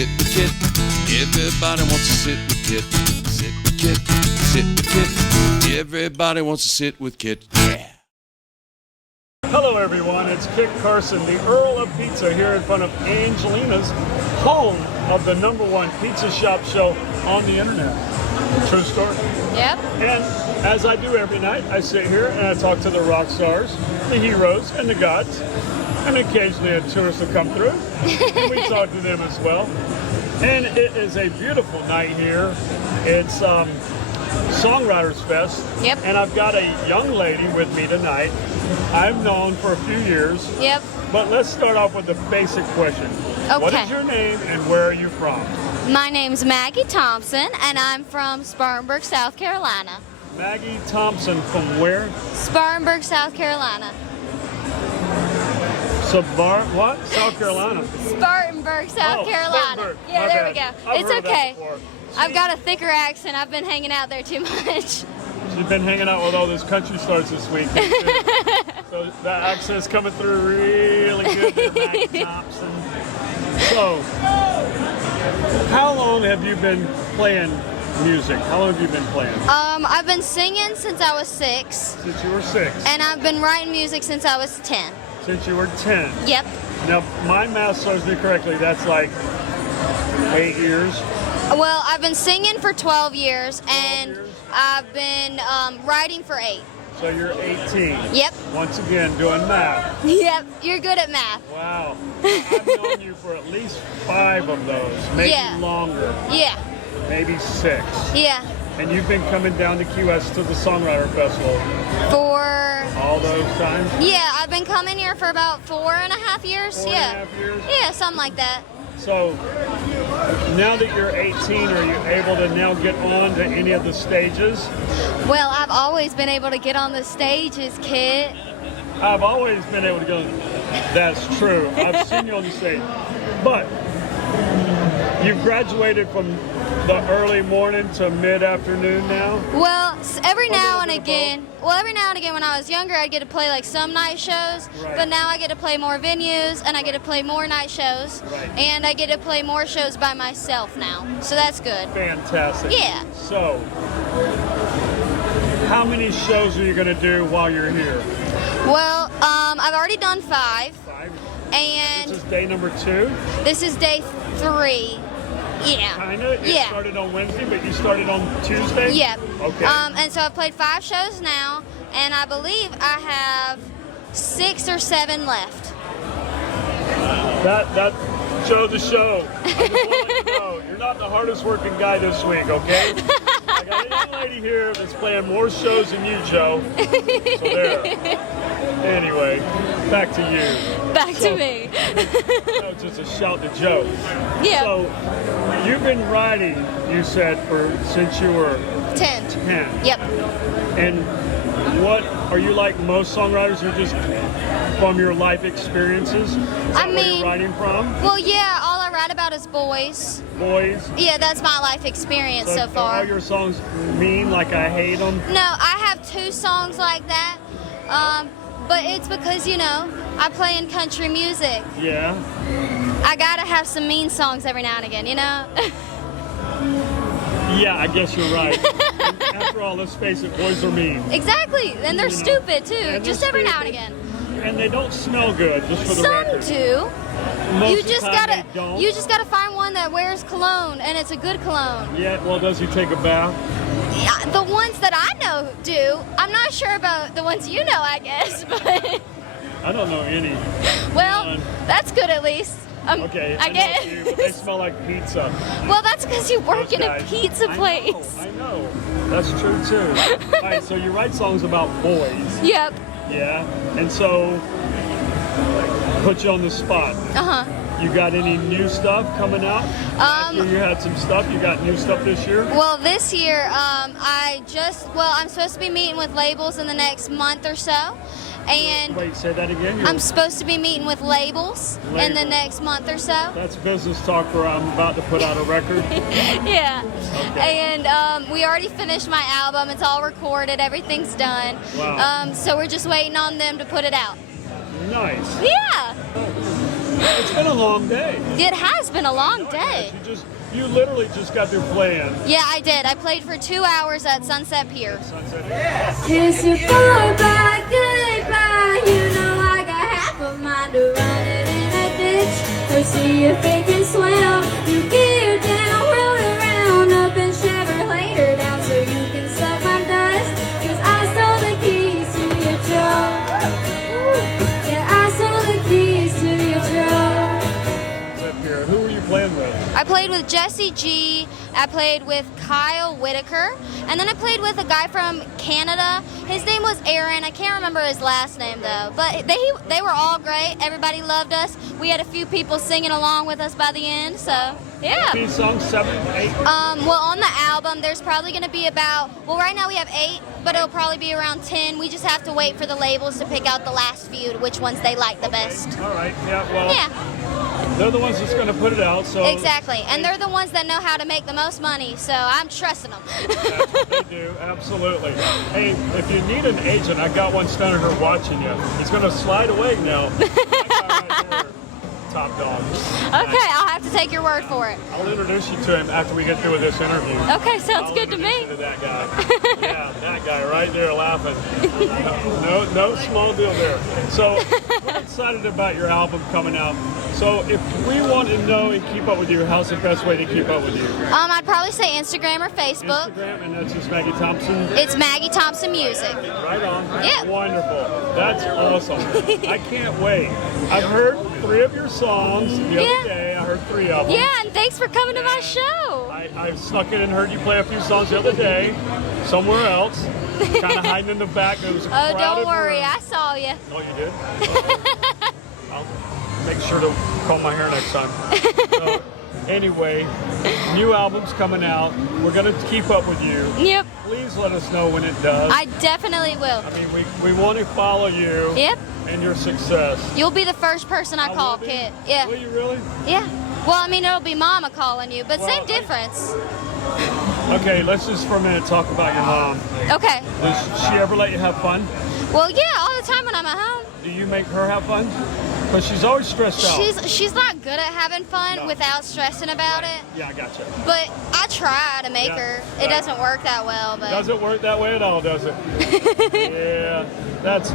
sit with Kit. Everybody wants to sit with Kit. Sit with Kit. Sit with Kit. Everybody wants to sit with Kit. Yeah. Hello everyone, it's Kit Carson, the Earl of Pizza, here in front of Angelina's, home of the #1 pizza shop show on the internet. True story. Yep. And as I do every night, I sit here and I talk to the rock stars, the heroes, and the gods. And occasionally a tourist will come through. And we talk to them as well. And it is a beautiful night here. It's Songwriters Fest. Yep. And I've got a young lady with me tonight. I've known for a few years. Yep. But let's start off with the basic question. Okay. What is your name and where are you from? My name's Maggie Thompson, and I'm from Spartanburg, South Carolina. Maggie Thompson from where? Spartanburg, South Carolina. What? South Carolina. Spartanburg, South Carolina. Spartanburg. Yeah, My there bad. we go. I've It's heard of that okay. before. I've got a thicker accent. I've been hanging out there too much. She's been hanging out with all those country stars this week. So that accent's coming through really good there, Maggie Thompson. So, how long have you been playing music? How long have you been playing? I've been singing since I was 6. Since you were 6. And I've been writing music since I was 10. Since you were 10. Yep. Now, my math serves me correctly. That's like 8 years. Well, I've been singing for 12 years, and 12 years? I've been writing for 8. So you're 18. Yep. Once again, doing math. Yep, you're good at math. Wow. I've known you for at least 5 of those, maybe Yeah. longer, Yeah, maybe 6. yeah. And you've been coming down to Key West to the Songwriter Festival For, all those times? yeah, I've been coming here for about 4.5 years. 4.5 years? Yeah, something like that. So, now that you're 18, are you able to now get on to any of the stages? Well, I've always been able to get on the stages, Kit. I've always been able to go. That's true. I've seen you on the stage. But you've graduated from the early morning to mid-afternoon now? Well, every now and bit of again, when I was younger, I'd get to play like some night shows, Right. but now I get to play more venues, and I get to play more night shows, Right. and I get to play more shows by myself now, so that's good. Fantastic. Yeah. So, how many shows are you going to do while you're here? Well, I've already done 5, 5? and This is day number 2? this is day 3. Yeah. Kinda? It Yeah. started on Wednesday, but you started on Tuesday? Yep. Okay. And so I've played 5 shows now, and I believe I have 6 or 7 left. That show the show. I just want to let you know, you're not the hardest working guy this week, okay? I got a young lady here that's playing more shows than you, Joe. So there. Anyway, back to you. Back to me. No, just a shout to Joe. Yeah. So, you've been writing, you said, since you were 10. 10. Yep. And what, are you like most songwriters? You're just from your life experiences? Is that I where mean- you're writing from? Well, yeah, all I write about is boys. Boys? Yeah, that's my life experience so Are far. all your songs mean, like I hate them? No, I have 2 songs like that, but it's because, I play in country music. Yeah. I gotta have some mean songs every now and again, Yeah, I guess you're right. And after all, let's face it, boys are mean. Exactly, and they're stupid too, And just they're every now and stupid. again. And they don't smell good, just for the Some record. do. Most You of the just time gotta, they don't. you just gotta find one that wears cologne, and it's a good cologne. Yeah, well, does he take a bath? Yeah, the ones that I know do. I'm not sure about the ones you know, I guess, but I don't know any. well, None. that's good at least. Okay, I know guess. a few, but they smell like pizza. Well, that's because you work Those in a guys. pizza place. I know. That's true too. All right, so you write songs about boys. Yep. Yeah, and so put you on the spot. Uh-huh. You got any new stuff coming out? Last year you had some stuff. You got new stuff this year? Well, this year, I'm supposed to be meeting with labels in the next month or so. And Wait, say that again? I'm supposed to be meeting with labels in the Labels. next month or so. That's business talk for I'm about to put out a record. Yeah. Okay. And we already finished my album. It's all recorded. Everything's done. Wow. So we're just waiting on them to put it out. Nice. Yeah. It's been a long day. It has been a long No, day. You literally just got through playing. Yeah, I did. I played for 2 hours at Sunset Pier. Kiss you goodbye, goodbye. You know I got half of mine to run it in a ditch. Or see if they can swim. You geared down, rolled around, up and shiver later down so you can suck my dust. 'Cause I stole the keys to your truck. Yeah, I stole the keys to your truck. Who were you playing with? I played with Jesse G. I played with Kyle Whitaker. And then I played with a guy from Canada. His name was Aaron. I can't remember his last name though. But they were all great. Everybody loved us. We had a few people singing along with us by the end. So yeah. These songs, 7, 8. Well, on the album, there's probably going to be right now we have 8, but it'll probably be around 10. We just have to wait for the labels to pick out the last few, which ones they like the best. All right. Yeah. Well. Yeah. They're the ones that's going to put it out. So Exactly. And they're the ones that know how to make the most money, so I'm trusting them. That's what they do. Absolutely. Hey, if you need an agent, I got one standing here watching you. He's going to slide away now. That guy right there, top dog. Okay, I'll have to take your word for it. I'll introduce you to him after we get through with this interview. Okay, sounds I'll good to introduce me. you to that guy. Yeah, that guy right there laughing. No small deal there. So we're excited about your album coming out. So if we want to know and keep up with you, how's the best way to keep up with you? I'd probably say Instagram or Facebook. Instagram, and that's just Maggie Thompson. It's Maggie Thompson Music. Right on. Yeah. Wonderful. That's awesome. I can't wait. I've heard 3 of your songs the Yeah. other day. I heard 3 of them. Yeah, and thanks for coming to my show. I snuck in and heard you play a few songs the other day, somewhere else, kind of hiding in the back. It was a Oh, crowded don't worry, room. I saw you. Oh, you did? I'll make sure to comb my hair next time. So, anyway, new album's coming out. We're going to keep up with you. Yep, Please let us know when it does. I definitely will. I mean, we want to follow you Yep, and your success. you'll be the first person I call, will be? Kit. Yeah, Will you really? yeah. Well, I mean, it'll be Mama calling you, but Well, same difference. Okay, let's just for a minute talk about your mom. Okay. Does she ever let you have fun? Well, yeah, all the time when I'm at home. Do you make her have fun? Because she's always stressed out. She's not good at having fun No. without stressing about it. Yeah, I gotcha. But I try to make Yeah, her. It right. doesn't work that well, but Doesn't work that way at all, does it? Yeah, that's...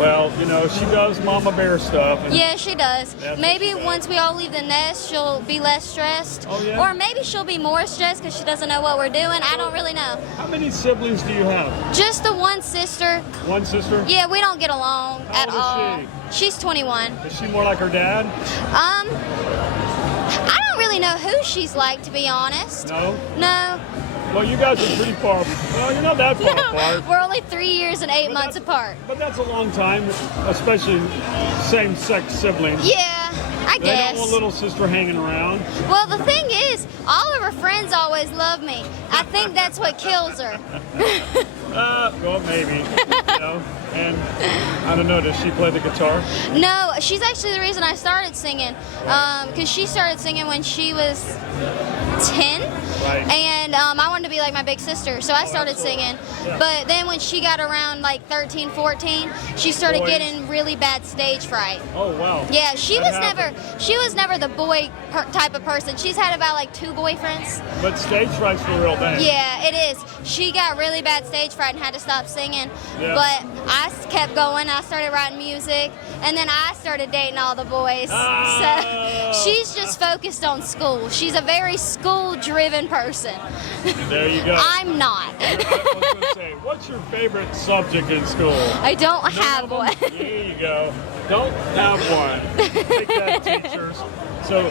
Well, you know, she does mama bear stuff. And yeah, she does. That's what Maybe she does. once we all leave the nest, she'll be less stressed. Oh, yeah? Or maybe she'll be more stressed because she doesn't know what we're doing. I don't really know. How many siblings do you have? Just the one sister. One sister? Yeah, we don't get along How at old is all. She's 21. Is she more like her dad? I don't really know who she's like, to be honest. No? No. Well, you guys are pretty far... Well, you're not that far apart. We're only 3 years and 8 But months that's- apart. But that's a long time, especially same-sex siblings. Yeah, I They guess. don't want little sister hanging around. Well, the thing is, all of her friends always love me. I think that's what kills her. Well, maybe. You know? And I don't know, does she play the guitar? No, she's actually the reason I started singing. Because she started singing when she was 10. Right. And I wanted to be like my big sister, so I started singing. Yeah. But then when she got around like 13, 14, she started Boys. getting really bad stage fright. Oh, wow. Yeah, she That was never the boy type of person. She's had about like 2 boyfriends. But stage fright's the real thing. Yeah, it is. She got really bad stage fright and had to stop singing. Yeah. But I kept going. I started writing music, and then I started dating all the boys. Ah. So she's just focused on school. She's a very school-driven person. There you go. I'm not. I was going to say, what's your favorite subject in school? I don't None have of them? one. There you go. Don't have one. Take that, teachers. So,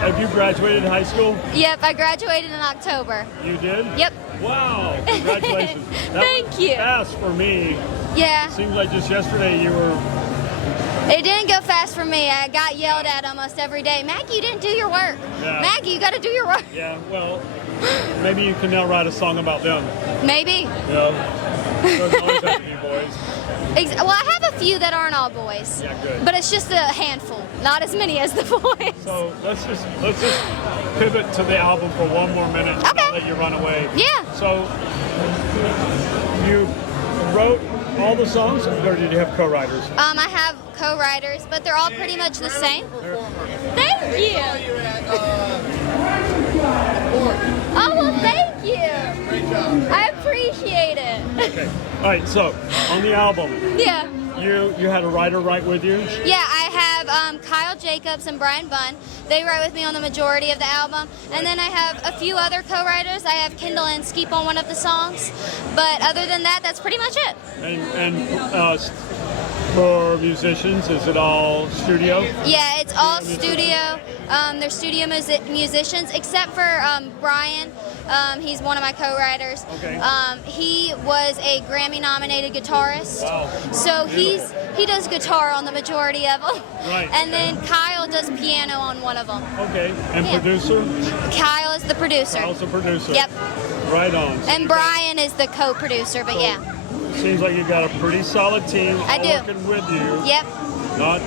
have you graduated high school? Yep, I graduated in October. You did? Yep. Wow, congratulations. That Thank was you. fast for me. Yeah. Seems like just yesterday you were... It didn't go fast for me. I got yelled at almost every day. Maggie, you didn't do your work. Yeah. Maggie, you got to do your work. Yeah, well, maybe you can now write a song about them. Maybe. You know? Doesn't always have to be boys. Well, I have a few that aren't all boys. Yeah, good. But it's just a handful, not as many as the boys. So let's just pivot to the album for one more minute. And Okay. I'll let you run away. Yeah. So you wrote all the songs, or did you have co-writers? I have co-writers, but they're all pretty much the same. Thank you. Oh, well, thank you. Great job. I appreciate it. Okay. All right. So on the album, Yeah. you had a writer write with you. Yeah, I have Kyle Jacobs and Brian Bunn. They write with me on the majority of the album. And then I have a few other co-writers. I have Kendall and Skeep on one of the songs. But other than that, that's pretty much it. And for musicians, is it all studio? Yeah, it's all studio. They're studio musicians, except for Brian. He's one of my co-writers. Okay. He was a Grammy-nominated guitarist. Wow. So he does guitar on the majority of them. Right. And then Kyle does piano on one of them. Okay. And Yeah. producer? Kyle is the producer. Kyle's the producer. Yep. Right on. And Brian is the co-producer, but yeah. Seems like you got a pretty solid team. I all do. Working with you. Yep. Not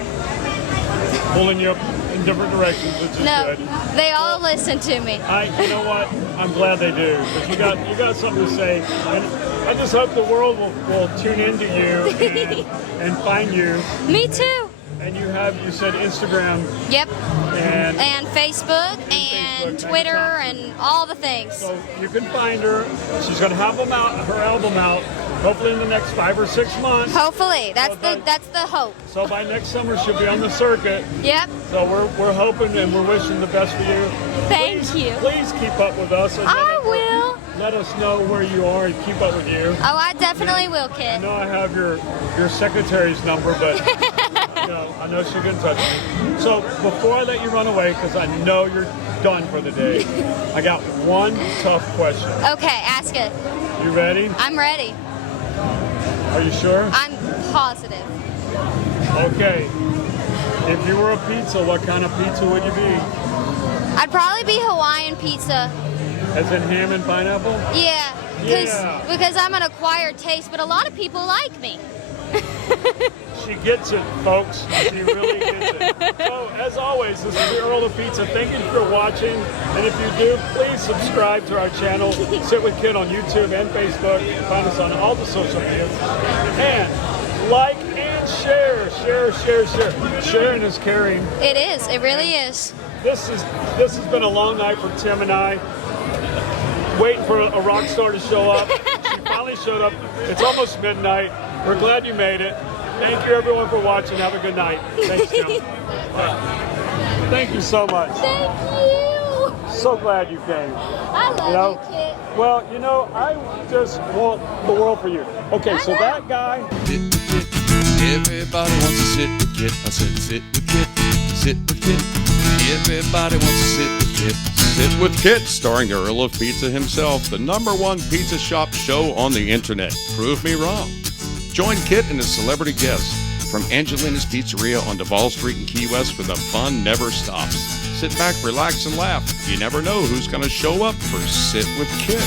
pulling you up in different directions, which is No, good. they all listen to me. You know what? I'm glad they do. But you got something to say. And I just hope the world will tune into you and find you. Me too. And you said Instagram Yep. and And Facebook and Facebook, Twitter Maggie and all the things. so you can find her. She's gonna have her album out, hopefully in the next 5 or 6 months. Hopefully, that's the hope. So by next summer she'll be on the circuit. Yep. So we're hoping and we're wishing the best for you. Thank Please- you. Please keep up with us. And I will. let us know where you are and keep up with you. Oh, I definitely will, I kid. know I have your secretary's number, but I know she'll get in touch with me. So before I let you run away, because I know you're done for the day, I got one tough question. Okay, ask it. You ready? I'm ready. Are you sure? I'm positive. Okay. If you were a pizza, what kind of pizza would you be? I'd probably be Hawaiian pizza. As in ham and pineapple? Yeah. Yeah. Because I'm an acquired taste, but a lot of people like me. She gets it, folks. She really gets it. So, as always, this is the Earl of Pizza. Thank you for watching. And if you do, please subscribe to our channel, Sit with Kid on YouTube and Facebook. Find us on all the social medias. And like and share. Sharing is caring. It is. It really is. This has been a long night for Tim and I. Waiting for a rock star to show up. She finally showed up. It's almost midnight. We're glad you made it. Thank you everyone for watching. Have a good night. Thanks, Tim. Thank you so much. Thank you. So glad you came. I love You know? you, kid. Well, I just want the world for you. Okay, so that guy. Sit with Kit. Everybody wants to sit with Kit. I said sit with Kit. Sit with Kit. Everybody wants to sit with Kit. Sit with Kit, starring the Earl of Pizza himself, the #1 pizza shop show on the internet. Prove me wrong. Join Kit and his celebrity guests from Angelina's Pizzeria on Duval Street in Key West, where the fun never stops. Sit back, relax, and laugh. You never know who's going to show up for Sit with Kit.